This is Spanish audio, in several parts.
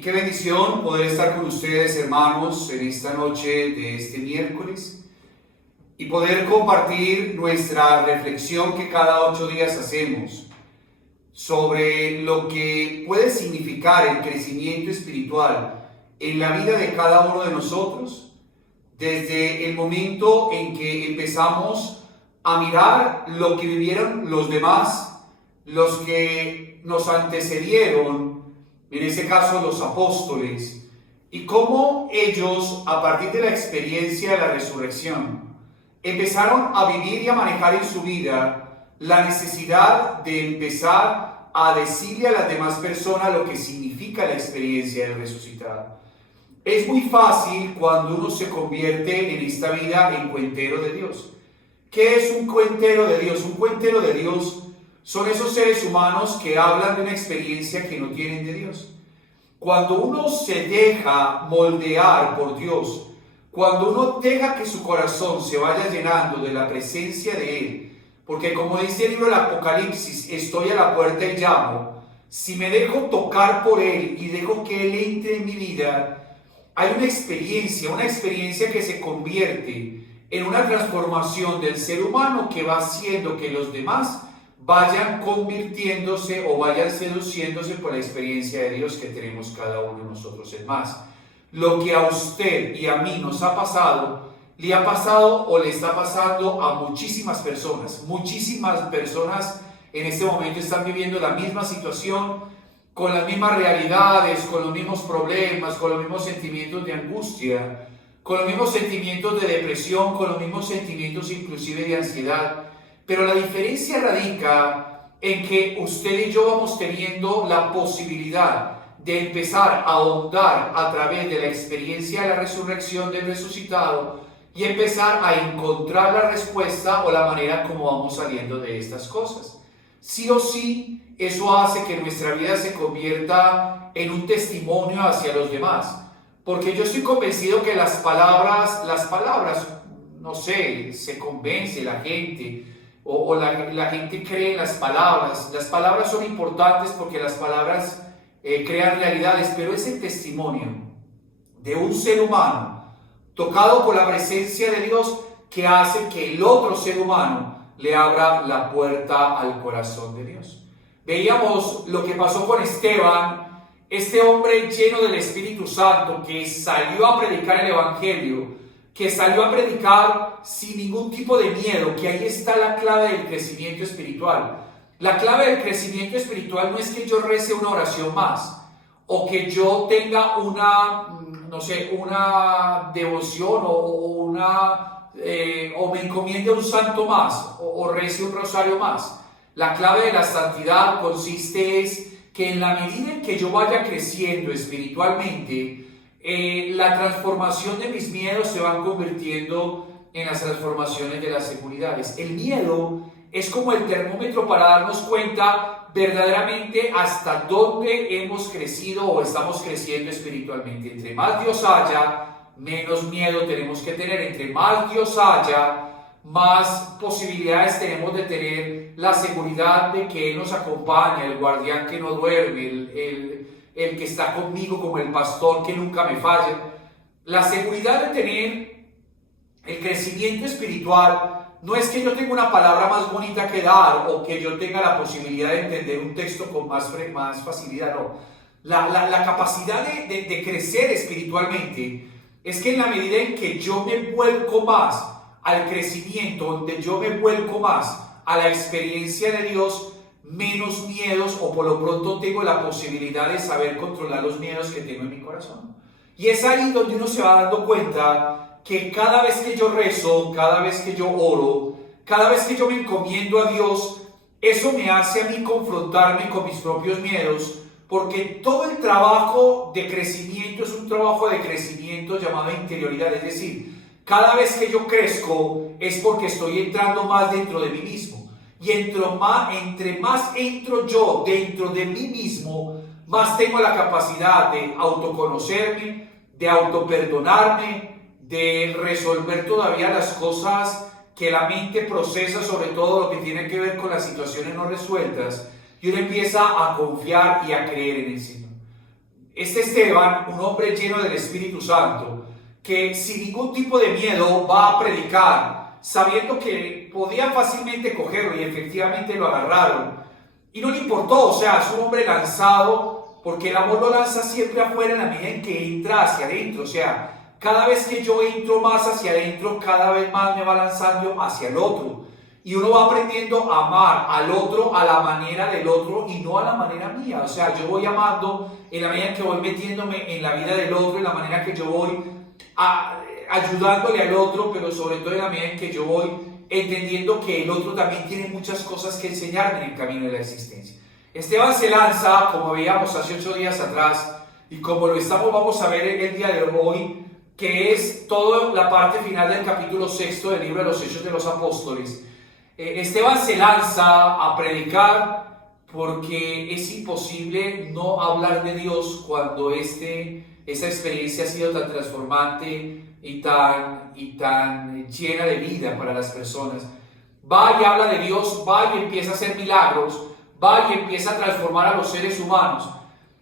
Y qué bendición poder estar con ustedes, hermanos, en esta noche de este miércoles y poder compartir nuestra reflexión que cada 8 días hacemos sobre lo que puede significar el crecimiento espiritual en la vida de cada uno de nosotros, desde el momento en que empezamos a mirar lo que vivieron los demás, los que nos antecedieron, en ese caso los apóstoles, y cómo ellos, a partir de la experiencia de la resurrección, empezaron a vivir y a manejar en su vida la necesidad de empezar a decirle a las demás personas lo que significa la experiencia del resucitado. Es muy fácil cuando uno se convierte en esta vida en cuentero de Dios. ¿Qué es un cuentero de Dios? Un cuentero de Dios son esos seres humanos que hablan de una experiencia que no tienen de Dios. Cuando uno se deja moldear por Dios, cuando uno deja que su corazón se vaya llenando de la presencia de Él, porque como dice el libro del Apocalipsis, estoy a la puerta y llamo, si me dejo tocar por Él y dejo que Él entre en mi vida, hay una experiencia que se convierte en una transformación del ser humano que va haciendo que los demás vayan convirtiéndose o vayan seduciéndose por la experiencia de Dios que tenemos cada uno de nosotros. Es más, lo que a usted y a mí nos ha pasado, le ha pasado o le está pasando a muchísimas personas. Muchísimas personas en este momento están viviendo la misma situación, con las mismas realidades, con los mismos problemas, con los mismos sentimientos de angustia, con los mismos sentimientos de depresión, con los mismos sentimientos inclusive de ansiedad. Pero la diferencia radica en que usted y yo vamos teniendo la posibilidad de empezar a ahondar a través de la experiencia de la resurrección del resucitado y empezar a encontrar la respuesta o la manera como vamos saliendo de estas cosas. Sí o sí, eso hace que nuestra vida se convierta en un testimonio hacia los demás. Porque yo estoy convencido que las palabras, no sé, se convence la gente, o la gente cree en las palabras. Las palabras son importantes porque las palabras crean realidades, pero es el testimonio de un ser humano tocado por la presencia de Dios que hace que el otro ser humano le abra la puerta al corazón de Dios. Veíamos lo que pasó con Esteban, este hombre lleno del Espíritu Santo que salió a predicar el Evangelio, que salió a predicar sin ningún tipo de miedo, que ahí está la clave del crecimiento espiritual. La clave del crecimiento espiritual no es que yo rece una oración más, o que yo tenga una devoción o me encomiende a un santo más, o rece un rosario más. La clave de la santidad consiste es que en la medida en que yo vaya creciendo espiritualmente, la transformación de mis miedos se van convirtiendo en las transformaciones de las seguridades. El miedo es como el termómetro para darnos cuenta verdaderamente hasta dónde hemos crecido o estamos creciendo espiritualmente. Entre más Dios haya, menos miedo tenemos que tener. Entre más Dios haya, más posibilidades tenemos de tener la seguridad de que Él nos acompaña, el guardián que no duerme, el que está conmigo como el pastor que nunca me falla. La seguridad de tener el crecimiento espiritual no es que yo tenga una palabra más bonita que dar o que yo tenga la posibilidad de entender un texto con más facilidad, no. La capacidad de crecer espiritualmente es que en la medida en que yo me vuelco más al crecimiento, donde yo me vuelco más a la experiencia de Dios, menos miedos o por lo pronto tengo la posibilidad de saber controlar los miedos que tengo en mi corazón. Y es ahí donde uno se va dando cuenta que cada vez que yo rezo, cada vez que yo oro, cada vez que yo me encomiendo a Dios, eso me hace a mí confrontarme con mis propios miedos, porque todo el trabajo de crecimiento es un trabajo de crecimiento llamado interioridad, es decir, cada vez que yo crezco es porque estoy entrando más dentro de mí mismo. Y entre más entro yo dentro de mí mismo, más tengo la capacidad de autoconocerme, de autoperdonarme, de resolver todavía las cosas que la mente procesa, sobre todo lo que tiene que ver con las situaciones no resueltas, y uno empieza a confiar y a creer en el Señor. Este Esteban, un hombre lleno del Espíritu Santo, que sin ningún tipo de miedo va a predicar, sabiendo que podían fácilmente cogerlo, y efectivamente lo agarraron. Y no le importó, o sea, es un hombre lanzado, porque el amor lo lanza siempre afuera en la medida en que entra hacia adentro. O sea, cada vez que yo entro más hacia adentro, cada vez más me va lanzando hacia el otro. Y uno va aprendiendo a amar al otro a la manera del otro y no a la manera mía. O sea, yo voy amando en la medida en que voy metiéndome en la vida del otro, en la manera que yo voy ayudándole al otro, pero sobre todo en la medida en que yo voy entendiendo que el otro también tiene muchas cosas que enseñarme en el camino de la existencia. Esteban se lanza, como veíamos hace 8 días atrás, y como vamos a ver el día de hoy, que es toda la parte final del capítulo 6 del libro de los Hechos de los Apóstoles. Esteban se lanza a predicar porque es imposible no hablar de Dios cuando esa experiencia ha sido tan transformante y tan llena de vida para las personas. Va y habla de Dios, va y empieza a hacer milagros, va y empieza a transformar a los seres humanos.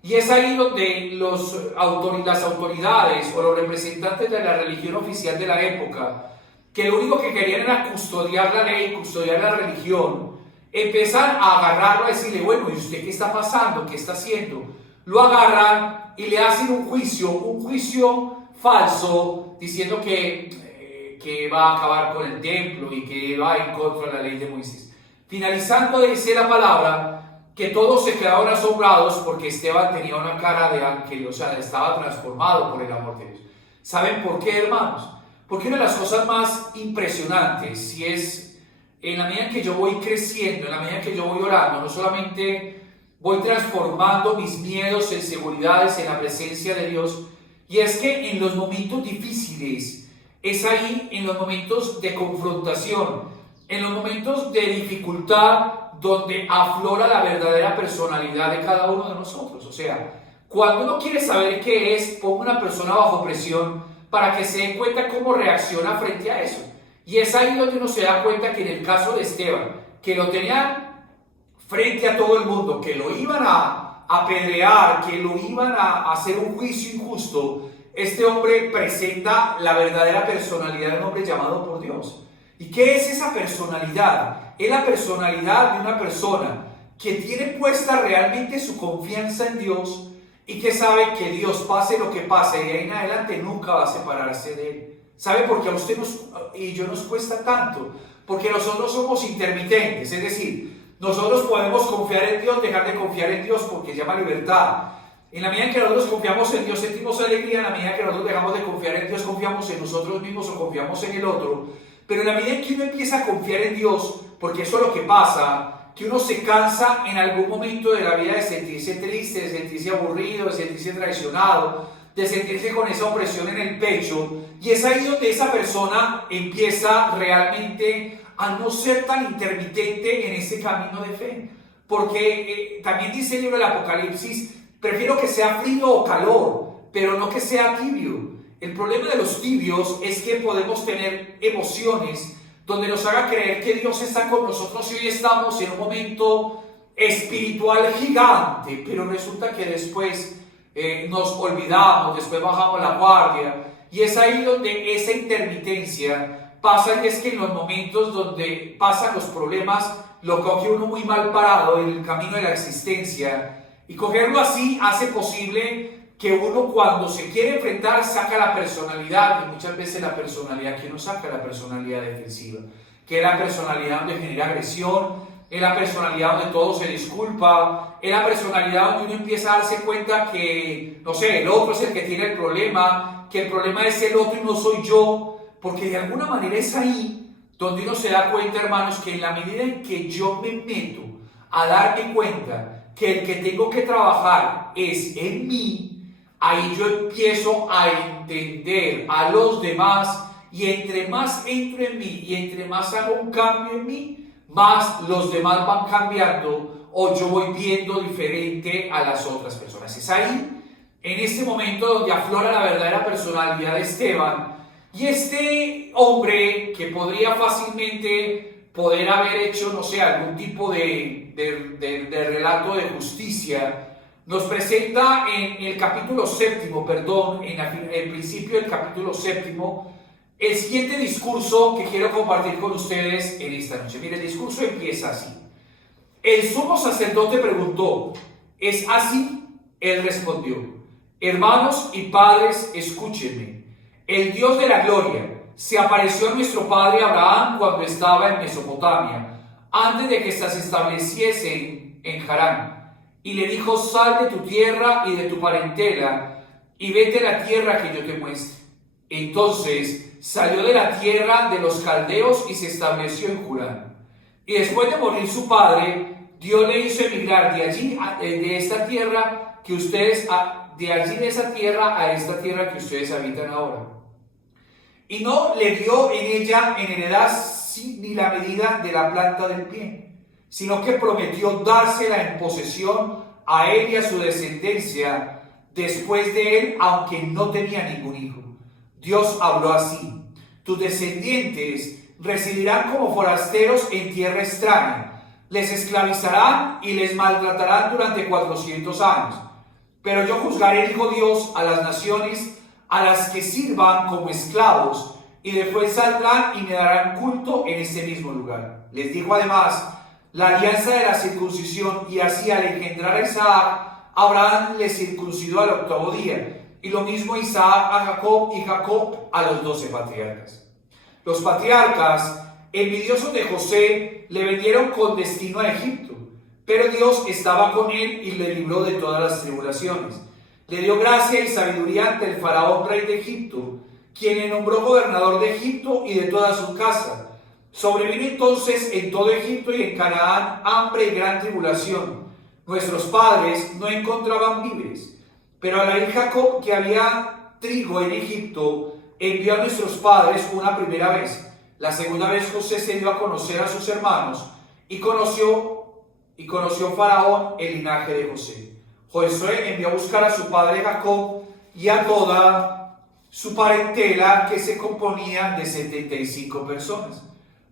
Y es ahí donde las autoridades o los representantes de la religión oficial de la época, que lo único que querían era custodiar la ley, custodiar la religión, empiezan a agarrarlo, a decirle, bueno, ¿y usted qué está pasando? ¿Qué está haciendo? Lo agarran y le hacen un juicio falso, diciendo que va a acabar con el templo y que va en contra de la ley de Moisés. Finalizando dice la palabra que todos se quedaron asombrados porque Esteban tenía una cara de ángel, o sea, estaba transformado por el amor de Dios. ¿Saben por qué, hermanos? Porque una de las cosas más impresionantes, si es en la medida en que yo voy creciendo, en la medida en que yo voy orando, no solamente voy transformando mis miedos en seguridades en la presencia de Dios, y es que en los momentos difíciles, es ahí en los momentos de confrontación, en los momentos de dificultad, donde aflora la verdadera personalidad de cada uno de nosotros. O sea, cuando uno quiere saber qué es, ponga una persona bajo presión para que se dé cuenta cómo reacciona frente a eso. Y es ahí donde uno se da cuenta que en el caso de Esteban, que lo tenían frente a todo el mundo, que lo iban a apedrear, que lo iban a hacer un juicio injusto, este hombre presenta la verdadera personalidad de un hombre llamado por Dios. ¿Y qué es esa personalidad? Es la personalidad de una persona que tiene puesta realmente su confianza en Dios y que sabe que Dios, pase lo que pase, de ahí en adelante nunca va a separarse de Él. ¿Sabe por qué a usted y yo nos cuesta tanto? Porque nosotros somos intermitentes, es decir, nosotros podemos confiar en Dios, dejar de confiar en Dios porque se llama libertad. En la medida en que nosotros confiamos en Dios, sentimos alegría. En la medida en que nosotros dejamos de confiar en Dios, confiamos en nosotros mismos o confiamos en el otro. Pero en la medida en que uno empieza a confiar en Dios, porque eso es lo que pasa, que uno se cansa en algún momento de la vida de sentirse triste, de sentirse aburrido, de sentirse traicionado, de sentirse con esa opresión en el pecho, y es ahí donde esa persona empieza realmente a no ser tan intermitente en ese camino de fe. Porque también dice el libro del Apocalipsis, prefiero que sea frío o calor, pero no que sea tibio. El problema de los tibios es que podemos tener emociones donde nos haga creer que Dios está con nosotros y hoy estamos en un momento espiritual gigante, pero resulta que después nos olvidamos, después bajamos la guardia, y es ahí donde esa intermitencia pasa, y es que en los momentos donde pasan los problemas, lo coge uno muy mal parado en el camino de la existencia, y cogerlo así hace posible que uno cuando se quiere enfrentar saca la personalidad, y muchas veces la personalidad que uno saca es la personalidad defensiva, que es la personalidad donde genera agresión, es la personalidad donde todo se disculpa, es la personalidad donde uno empieza a darse cuenta que, no sé, el otro es el que tiene el problema, que el problema es el otro y no soy yo, porque de alguna manera es ahí donde uno se da cuenta, hermanos, que en la medida en que yo me meto a darme cuenta que el que tengo que trabajar es en mí, ahí yo empiezo a entender a los demás, y entre más entro en mí y entre más hago un cambio en mí, más los demás van cambiando o yo voy viendo diferente a las otras personas. Es ahí, en este momento, donde aflora la verdadera personalidad de Esteban, y este hombre que podría fácilmente poder haber hecho, no sé, algún tipo de relato de justicia, nos presenta en el capítulo séptimo, en el principio del capítulo séptimo, el siguiente discurso que quiero compartir con ustedes en esta noche. Mire, el discurso empieza así. El sumo sacerdote preguntó, ¿es así? Él respondió, hermanos y padres, escúchenme. El Dios de la gloria se apareció a nuestro padre Abraham cuando estaba en Mesopotamia, antes de que se estableciese en Harán. Y le dijo, sal de tu tierra y de tu parentela, y vete a la tierra que yo te muestre. Entonces salió de la tierra de los caldeos y se estableció en Harán. Y después de morir su padre, Dios le hizo emigrar de allí, de esa tierra que ustedes, de allí de esa tierra a esta tierra que ustedes habitan ahora. Y no le dio en ella en heredad ni la medida de la planta del pie, sino que prometió dársela en posesión a él y a su descendencia después de él, aunque no tenía ningún hijo. Dios habló así: tus descendientes residirán como forasteros en tierra extraña, les esclavizarán y les maltratarán durante 400 años. Pero yo juzgaré, dijo Dios, a las naciones a las que sirvan como esclavos, y después saldrán y me darán culto en este mismo lugar. Les dijo además la alianza de la circuncisión, y así al engendrar a Isaac, Abraham le circuncidó al 8º día, y lo mismo Isaac a Jacob y Jacob a los 12 patriarcas. Los patriarcas, envidiosos de José, le vendieron con destino a Egipto, pero Dios estaba con él y le libró de todas las tribulaciones. Le dio gracia y sabiduría ante el faraón rey de Egipto, quien le nombró gobernador de Egipto y de toda su casa. Sobrevino entonces en todo Egipto y en Canaán hambre y gran tribulación. Nuestros padres no encontraban víveres, pero al ir Jacob, que había trigo en Egipto, envió a nuestros padres una primera vez. La segunda vez José se dio a conocer a sus hermanos y conoció Faraón el linaje de José. Josué envió a buscar a su padre Jacob y a toda su parentela, que se componía de 75 personas.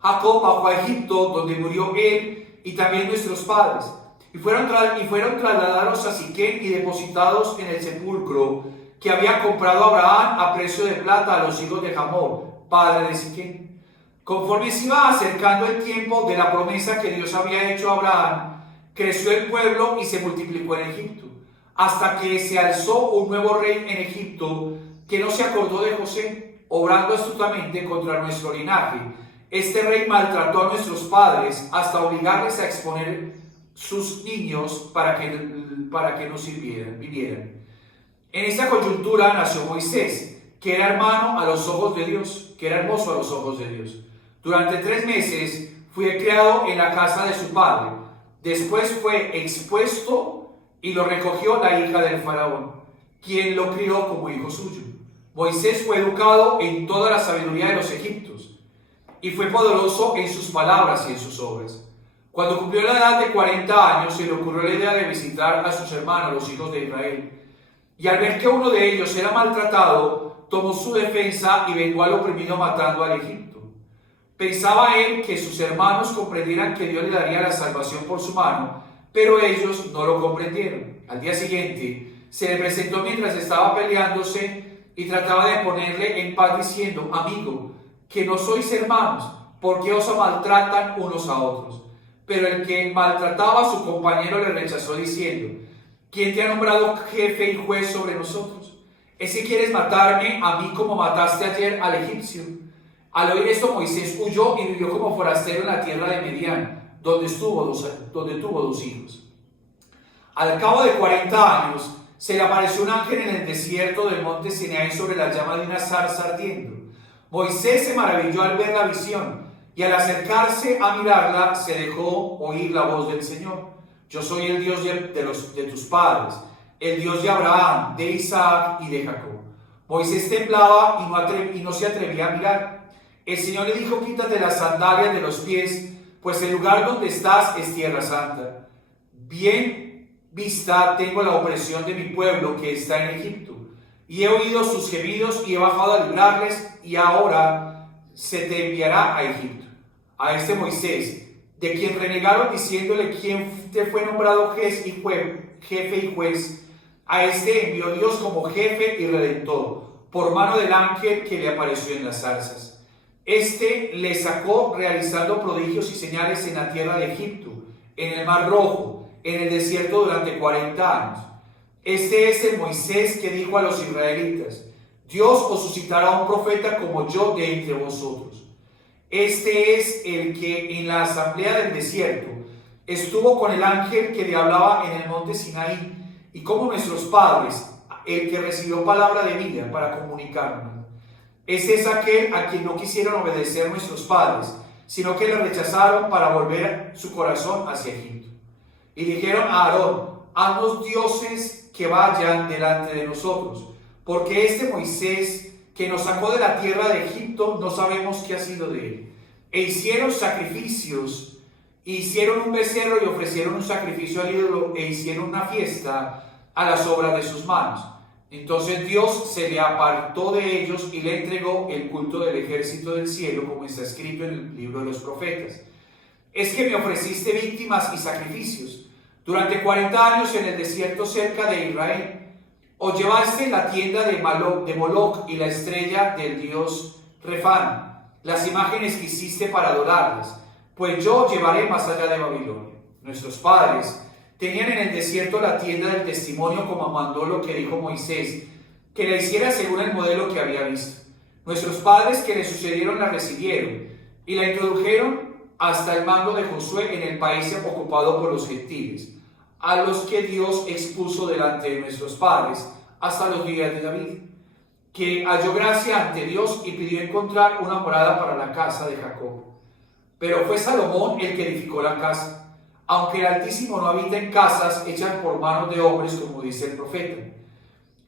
Jacob bajó a Egipto, donde murió él y también nuestros padres, y fueron trasladados a Siquem y depositados en el sepulcro que había comprado Abraham a precio de plata a los hijos de Hamor, padre de Siquem. Conforme se iba acercando el tiempo de la promesa que Dios había hecho a Abraham, creció el pueblo y se multiplicó en Egipto, hasta que se alzó un nuevo rey en Egipto que no se acordó de José, obrando astutamente contra nuestro linaje. Este rey maltrató a nuestros padres hasta obligarles a exponer sus niños para que no vivieran. En esta coyuntura nació Moisés, que era hermoso a los ojos de Dios. Durante 3 meses fue criado en la casa de su padre. Después fue expuesto y lo recogió la hija del faraón, quien lo crió como hijo suyo. Moisés fue educado en toda la sabiduría de los egipcios y fue poderoso en sus palabras y en sus obras. Cuando cumplió la edad de 40 años, se le ocurrió la idea de visitar a sus hermanos, los hijos de Israel. Y al ver que uno de ellos era maltratado, tomó su defensa y vengó al oprimido matando al Egipto. Pensaba él que sus hermanos comprendieran que Dios le daría la salvación por su mano, pero ellos no lo comprendieron. Al día siguiente, se le presentó mientras estaba peleándose y trataba de ponerle en paz diciendo: amigo, que no sois hermanos, ¿por qué os maltratan unos a otros? Pero el que maltrataba a su compañero le rechazó diciendo: ¿quién te ha nombrado jefe y juez sobre nosotros? ¿Es que quieres matarme a mí como mataste ayer al egipcio? Al oír esto, Moisés huyó y vivió como forastero en la tierra de Midian, donde tuvo 2 hijos. Al cabo de 40 años, se le apareció un ángel en el desierto del monte Sinaí sobre la llama de una zarza ardiendo. Moisés se maravilló al ver la visión, y al acercarse a mirarla, se dejó oír la voz del Señor: yo soy el Dios de tus padres, el Dios de Abraham, de Isaac y de Jacob. Moisés temblaba y no se atrevía a mirar. El Señor le dijo: quítate las sandalias de los pies, pues el lugar donde estás es tierra santa. Bien vista tengo la opresión de mi pueblo que está en Egipto, y he oído sus gemidos y he bajado a librarles, y ahora se te enviará a Egipto. A este Moisés, de quien renegaron diciéndole quién te fue nombrado jefe y juez, a este envió Dios como jefe y redentor, por mano del ángel que le apareció en las zarzas. Este le sacó realizando prodigios y señales en la tierra de Egipto, en el Mar Rojo, en el desierto durante 40 años. Este es el Moisés que dijo a los israelitas: Dios os suscitará un profeta como yo de entre vosotros. Este es el que en la asamblea del desierto estuvo con el ángel que le hablaba en el monte Sinaí, y como nuestros padres, el que recibió palabra de vida para comunicarnos. Ese es aquel a quien no quisieron obedecer nuestros padres, sino que le rechazaron para volver su corazón hacia Egipto. Y dijeron a Aarón: haznos dioses que vayan delante de nosotros, porque este Moisés que nos sacó de la tierra de Egipto no sabemos qué ha sido de él. E hicieron sacrificios, hicieron un becerro y ofrecieron un sacrificio al ídolo, e hicieron una fiesta a las obras de sus manos. Entonces Dios se le apartó de ellos y le entregó el culto del ejército del cielo, como está escrito en el libro de los profetas. Es que me ofreciste víctimas y sacrificios durante 40 años en el desierto cerca de Israel. O llevaste la tienda de Moloch y la estrella del dios Refán, las imágenes que hiciste para adorarlas, pues yo llevaré más allá de Babilonia. Nuestros padres tenían en el desierto la tienda del testimonio, como mandó lo que dijo Moisés, que la hiciera según el modelo que había visto. Nuestros padres que le sucedieron la recibieron y la introdujeron hasta el mando de Josué en el país ocupado por los gentiles, a los que Dios expuso delante de nuestros padres hasta los días de David, que halló gracia ante Dios y pidió encontrar una morada para la casa de Jacob. Pero fue Salomón el que edificó la casa, aunque el Altísimo no habita en casas hechas por manos de hombres, como dice el profeta.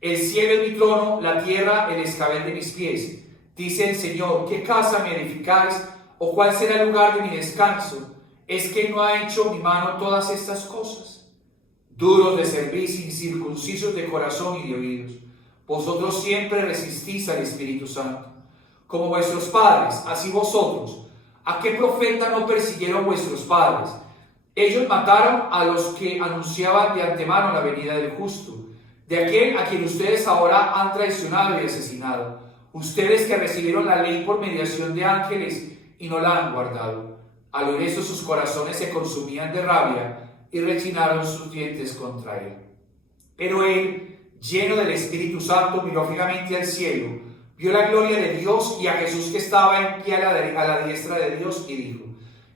El cielo es mi trono, la tierra el escabel de mis pies. Dice el Señor: ¿qué casa me edificáis? ¿O cuál será el lugar de mi descanso? ¿Es que no ha hecho mi mano todas estas cosas? Duros de servicio, incircuncisos de corazón y de oídos, vosotros siempre resistís al Espíritu Santo. Como vuestros padres, así vosotros. ¿A qué profeta no persiguieron vuestros padres? Ellos mataron a los que anunciaban de antemano la venida del justo, de aquel a quien ustedes ahora han traicionado y asesinado. Ustedes que recibieron la ley por mediación de ángeles y no la han guardado. Al oír eso, sus corazones se consumían de rabia y rechinaron sus dientes contra él. Pero él, lleno del Espíritu Santo, miró fijamente al cielo, vio la gloria de Dios y a Jesús que estaba en pie a la diestra de Dios, y dijo: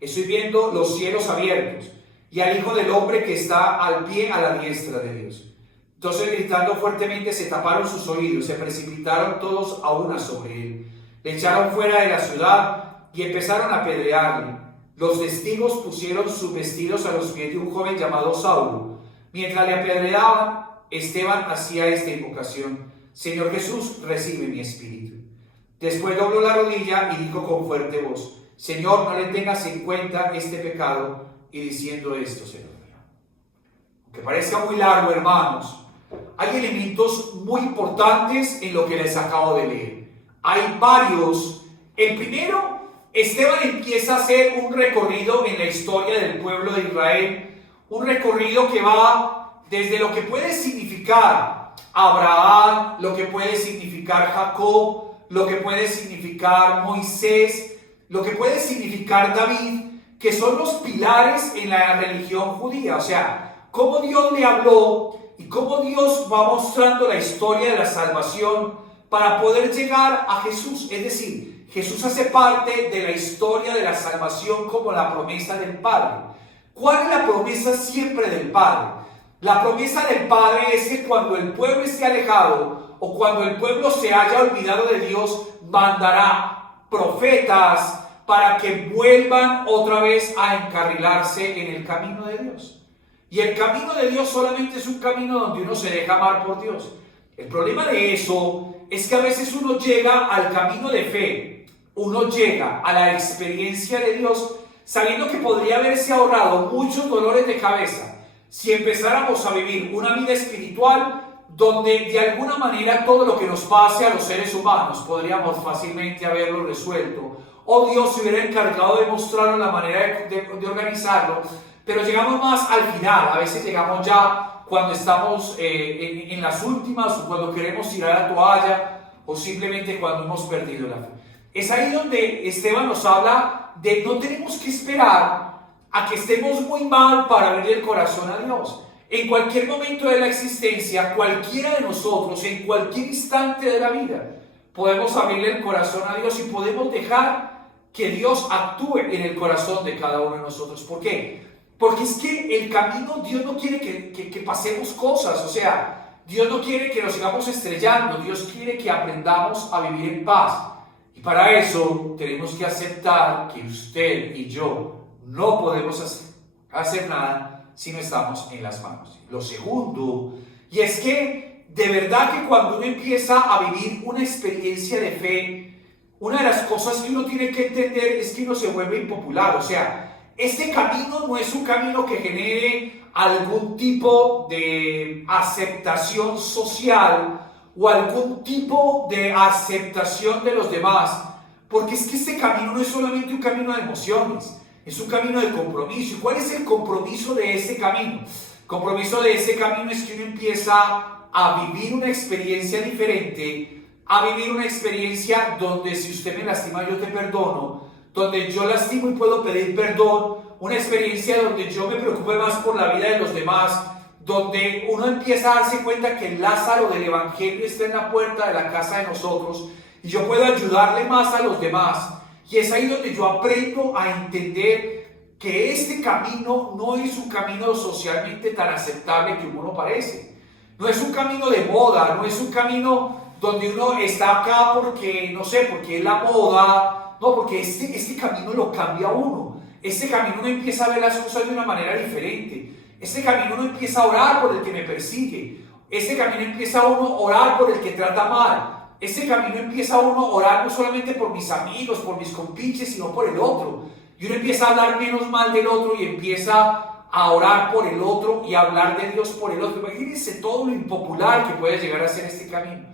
estoy viendo los cielos abiertos y al Hijo del Hombre que está al pie a la diestra de Dios. Entonces, gritando fuertemente, se taparon sus oídos, se precipitaron todos a una sobre él, le echaron fuera de la ciudad y empezaron a apedrearle. Los testigos pusieron sus vestidos a los pies de un joven llamado Saulo. Mientras le apedreaban, Esteban hacía esta invocación: Señor Jesús, recibe mi espíritu. Después dobló la rodilla y dijo con fuerte voz: Señor, no le tengas en cuenta este pecado. Y diciendo esto, se lo dio. Aunque parezca muy largo, hermanos, hay elementos muy importantes en lo que les acabo de leer. Hay varios. El primero, Esteban empieza a hacer un recorrido en la historia del pueblo de Israel, un recorrido que va desde lo que puede significar Abraham, lo que puede significar Jacob, lo que puede significar Moisés, lo que puede significar David, que son los pilares en la religión judía. O sea, cómo Dios le habló y cómo Dios va mostrando la historia de la salvación para poder llegar a Jesús. Es decir, Jesús hace parte de la historia de la salvación como la promesa del Padre. ¿Cuál es la promesa siempre del Padre? La promesa del Padre es que cuando el pueblo esté alejado o cuando el pueblo se haya olvidado de Dios, mandará profetas para que vuelvan otra vez a encarrilarse en el camino de Dios. Y el camino de Dios solamente es un camino donde uno se deja amar por Dios. El problema de eso es que a veces uno llega al camino de fe, uno llega a la experiencia de Dios sabiendo que podría haberse ahorrado muchos dolores de cabeza si empezáramos a vivir una vida espiritual donde de alguna manera todo lo que nos pase a los seres humanos podríamos fácilmente haberlo resuelto o Dios se hubiera encargado de mostrarnos la manera de organizarlo, pero llegamos más al final. A veces llegamos ya cuando estamos en las últimas, o cuando queremos tirar la toalla, o simplemente cuando hemos perdido la fe. Es ahí donde Esteban nos habla de no tenemos que esperar a que estemos muy mal para abrir el corazón a Dios. En cualquier momento de la existencia, cualquiera de nosotros, en cualquier instante de la vida, podemos abrirle el corazón a Dios y podemos dejar que Dios actúe en el corazón de cada uno de nosotros. ¿Por qué? Porque es que el camino, Dios no quiere que pasemos cosas, o sea, Dios no quiere que nos sigamos estrellando, Dios quiere que aprendamos a vivir en paz. Y para eso tenemos que aceptar que usted y yo no podemos hacer nada si no estamos en las manos. Lo segundo, y es que de verdad que cuando uno empieza a vivir una experiencia de fe, una de las cosas que uno tiene que entender es que uno se vuelve impopular. O sea, este camino no es un camino que genere algún tipo de aceptación social o algún tipo de aceptación de los demás, porque es que este camino no es solamente un camino de emociones, es un camino de compromiso. ¿Y cuál es el compromiso de este camino? El compromiso de este camino es que uno empieza a vivir una experiencia diferente, a vivir una experiencia donde si usted me lastima yo te perdono, donde yo lastimo y puedo pedir perdón, una experiencia donde yo me preocupe más por la vida de los demás, donde uno empieza a darse cuenta que el Lázaro del Evangelio está en la puerta de la casa de nosotros y yo puedo ayudarle más a los demás. Y es ahí donde yo aprendo a entender que este camino no es un camino socialmente tan aceptable que uno parece. No es un camino de moda, no es un camino donde uno está acá porque, no sé, porque es la moda. No, porque este camino lo cambia a uno. Este camino uno empieza a ver las cosas de una manera diferente. Este camino uno empieza a orar por el que me persigue. Este camino empieza uno a orar por el que trata mal. Este camino empieza uno a orar no solamente por mis amigos, por mis compinches, sino por el otro. Y uno empieza a hablar menos mal del otro y empieza a orar por el otro y a hablar de Dios por el otro. Imagínense todo lo impopular que puede llegar a ser este camino.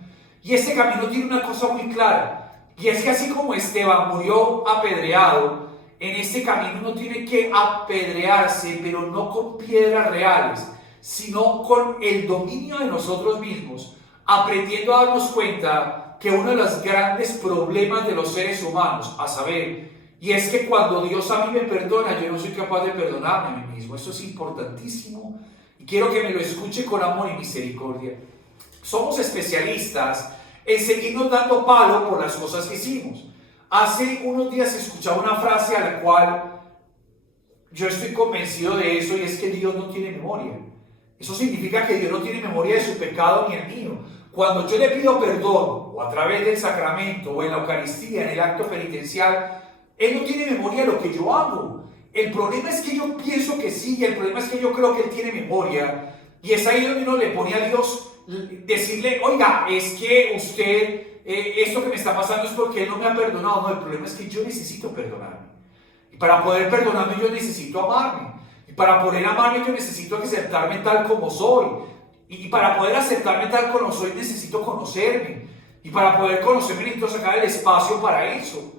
Y este camino tiene una cosa muy clara. Y es que así como Esteban murió apedreado, en este camino uno tiene que apedrearse, pero no con piedras reales, sino con el dominio de nosotros mismos, aprendiendo a darnos cuenta que uno de los grandes problemas de los seres humanos, a saber, y es que cuando Dios a mí me perdona, yo no soy capaz de perdonarme a mí mismo. Eso es importantísimo y quiero que me lo escuche con amor y misericordia. Somos especialistas en seguirnos dando palo por las cosas que hicimos. Hace unos días escuchaba una frase a la cual yo estoy convencido de eso, y es que Dios no tiene memoria. Eso significa que Dios no tiene memoria de su pecado ni el mío. Cuando yo le pido perdón, o a través del sacramento, o en la Eucaristía, en el acto penitencial, Él no tiene memoria de lo que yo hago. El problema es que yo pienso que sí, y el problema es que yo creo que Él tiene memoria. Y es ahí donde uno le pone a Dios, decirle, oiga, es que usted, esto que me está pasando es porque Él no me ha perdonado. No, el problema es que yo necesito perdonarme. Y para poder perdonarme yo necesito amarme. Y para poder amarme yo necesito aceptarme tal como soy. Y para poder aceptarme tal como soy necesito conocerme. Y para poder conocerme necesito sacar el espacio para eso.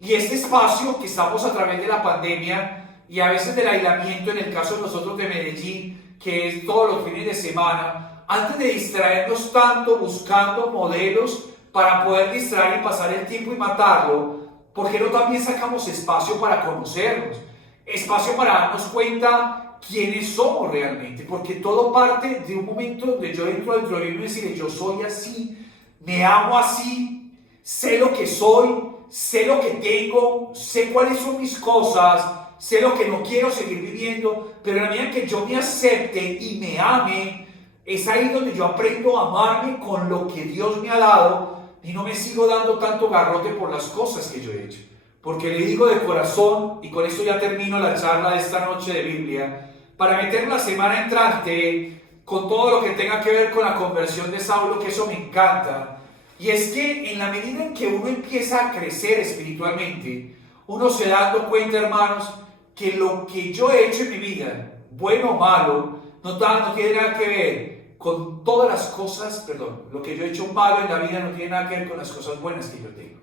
Y este espacio que estamos a través de la pandemia y a veces del aislamiento, en el caso de nosotros de Medellín, que es todos los fines de semana, antes de distraernos tanto buscando modelos para poder distraer y pasar el tiempo y matarlo, ¿por qué no también sacamos espacio para conocernos? Espacio para darnos cuenta quiénes somos realmente, porque todo parte de un momento donde yo entro dentro de mí y decirle, yo soy así, me amo así, sé lo que soy, sé lo que tengo, sé cuáles son mis cosas, sé lo que no quiero seguir viviendo, pero en la medida que yo me acepte y me ame, es ahí donde yo aprendo a amarme con lo que Dios me ha dado y no me sigo dando tanto garrote por las cosas que yo he hecho. Porque le digo de corazón, y con esto ya termino la charla de esta noche de Biblia, para meter la semana entrante con todo lo que tenga que ver con la conversión de Saulo, que eso me encanta. Y es que en la medida en que uno empieza a crecer espiritualmente, uno se da dando cuenta, hermanos, que lo que yo he hecho en mi vida, bueno o malo, no tiene nada que ver con todas las cosas, lo que yo he hecho malo en la vida no tiene nada que ver con las cosas buenas que yo tengo.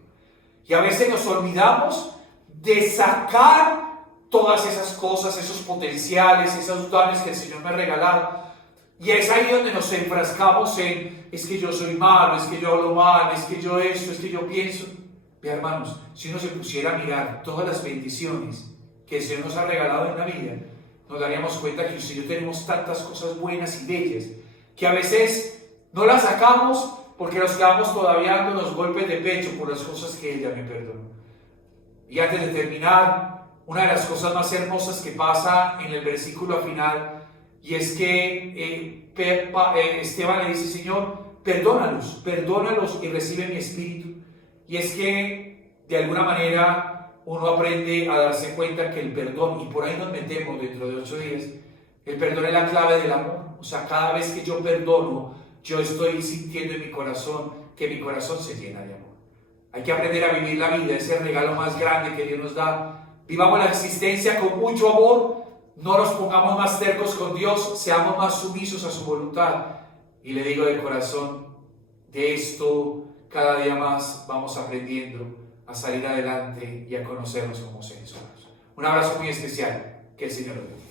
Y a veces nos olvidamos de sacar todas esas cosas, esos potenciales, esos dones que el Señor me ha regalado. Y es ahí donde nos enfrascamos en, es que yo soy malo, es que yo hablo mal, es que yo esto, es que yo pienso. Ve, hermanos, si uno se pusiera a mirar todas las bendiciones que el Señor nos ha regalado en la vida, nos daríamos cuenta que usted y yo tenemos tantas cosas buenas y bellas, que a veces no las sacamos porque nos quedamos todavía dando unos golpes de pecho por las cosas que ella me perdonó. Y antes de terminar, una de las cosas más hermosas que pasa en el versículo final, y es que Esteban le dice, Señor, perdónalos y recibe mi espíritu. Y es que de alguna manera uno aprende a darse cuenta que el perdón, y por ahí nos metemos dentro de 8 días, el perdón es la clave del amor. O sea, cada vez que yo perdono, yo estoy sintiendo en mi corazón que mi corazón se llena de amor. Hay que aprender a vivir la vida, ese regalo más grande que Dios nos da. Vivamos la existencia con mucho amor, no nos pongamos más tercos con Dios, seamos más sumisos a su voluntad. Y le digo de corazón, de esto cada día más vamos aprendiendo a salir adelante y a conocernos como seres humanos. Un abrazo muy especial, que el Señor lo bendiga.